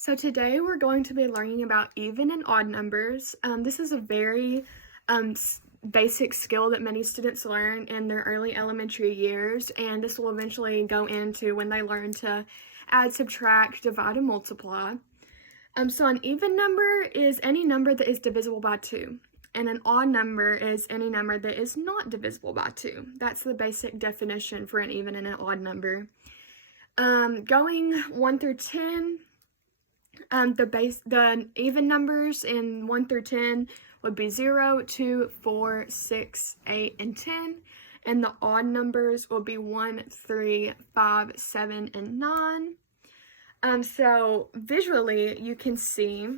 So today we're going to be learning about even and odd numbers. This is a very basic skill that many students learn in their early elementary years, and this will eventually go into when they learn to add, subtract, divide, and multiply. So an even number is any number that is divisible by 2, and an odd number is any number that is not divisible by 2. That's the basic definition for an even and an odd number. Going 1 through 10, the even numbers in 1 through 10 would be 0, 2, 4, 6, 8, and 10. And the odd numbers will be 1, 3, 5, 7, and 9. So visually, you can see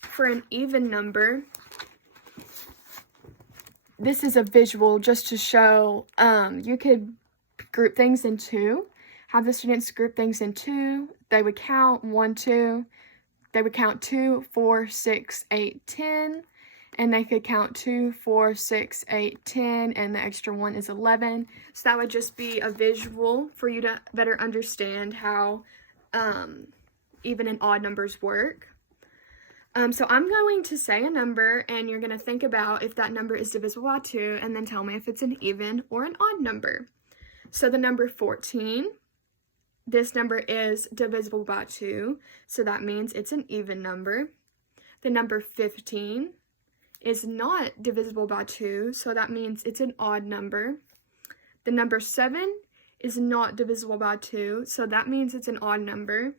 for an even number, this is a visual just to show you could group things in 2. Have the students group things in 2. They would count 1, 2. They would count 2, 4, 6, 8, 10. And they could count 2, 4, 6, 8, 10. And the extra 1 is 11. So that would just be a visual for you to better understand how even and odd numbers work. So I'm going to say a number, and you're going to think about if that number is divisible by 2, and then tell me if it's an even or an odd number. So the number 14. This number is divisible by 2, so that means it's an even number. The number 15 is not divisible by 2, so that means it's an odd number. The number 7 is not divisible by 2, so that means it's an odd number.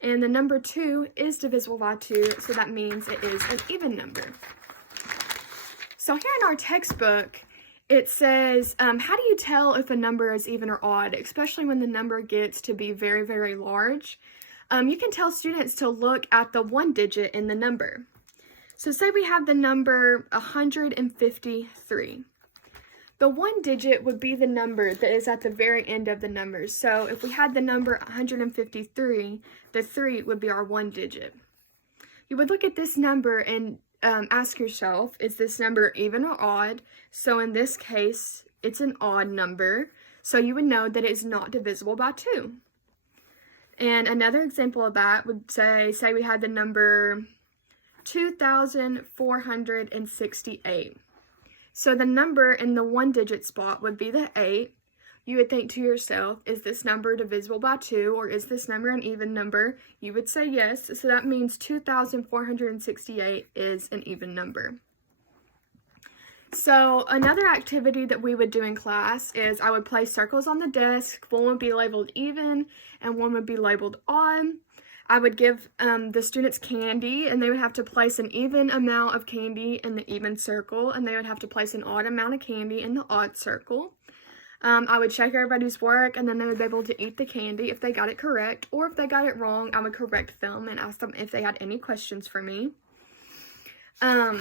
And the number 2 is divisible by 2, so that means it is an even number. So here in our textbook, it says, how do you tell if a number is even or odd, especially when the number gets to be very, very large? You can tell students to look at the 1 digit in the number. So say we have the number 153. The 1 digit would be the number that is at the very end of the numbers. So if we had the number 153, the 3 would be our 1 digit. You would look at this number and ask yourself, is this number even or odd? So in this case, it's an odd number. So you would know that it's not divisible by 2. And another example of that would say we had the number 2,468. So the number in the 1 digit spot would be the 8. You would think to yourself, is this number divisible by 2, or is this number an even number? You would say yes, so that means 2,468 is an even number. So another activity that we would do in class is I would place circles on the desk. One would be labeled even, and one would be labeled odd. I would give the students candy, and they would have to place an even amount of candy in the even circle, and they would have to place an odd amount of candy in the odd circle. I would check everybody's work, and then they would be able to eat the candy if they got it correct, or if they got it wrong, I would correct them and ask them if they had any questions for me. So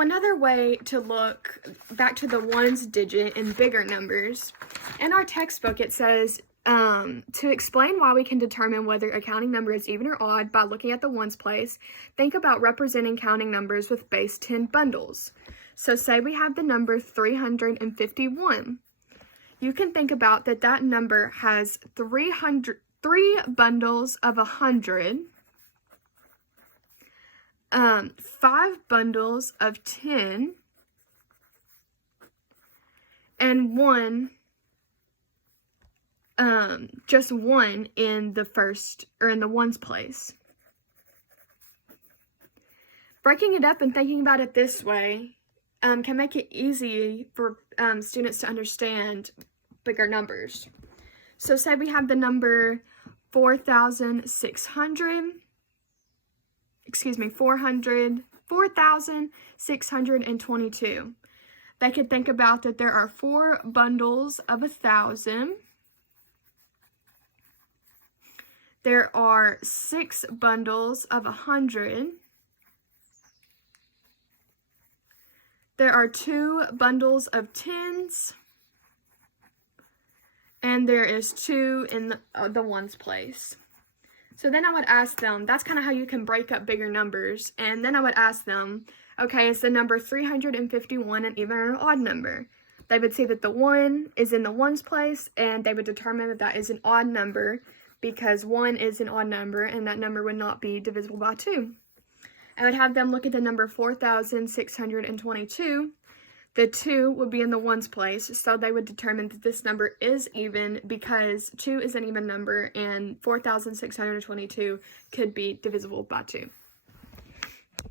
another way to look back to the 1's digit in bigger numbers, in our textbook it says to explain why we can determine whether a counting number is even or odd by looking at the 1's place, think about representing counting numbers with base 10 bundles. So say we have the number 351. You can think about that number has 3 bundles of 100, 5 bundles of 10, and just one in the first, or in the 1's place. Breaking it up and thinking about it this way can make it easy for students to understand bigger numbers. So say we have the number 4,622. They could think about that there are 4 bundles of 1,000. There are 6 bundles of 100. There are 2 bundles of 10s. And there is 2 in the 1's place. So then I would ask them, that's kind of how you can break up bigger numbers. And then I would ask them, okay, is the number 351 an even or an odd number? They would see that the 1 is in the 1's place, and they would determine that that is an odd number because 1 is an odd number and that number would not be divisible by 2. I would have them look at the number 4,622. The 2 would be in the ones place, so they would determine that this number is even because 2 is an even number and 4,622 could be divisible by 2.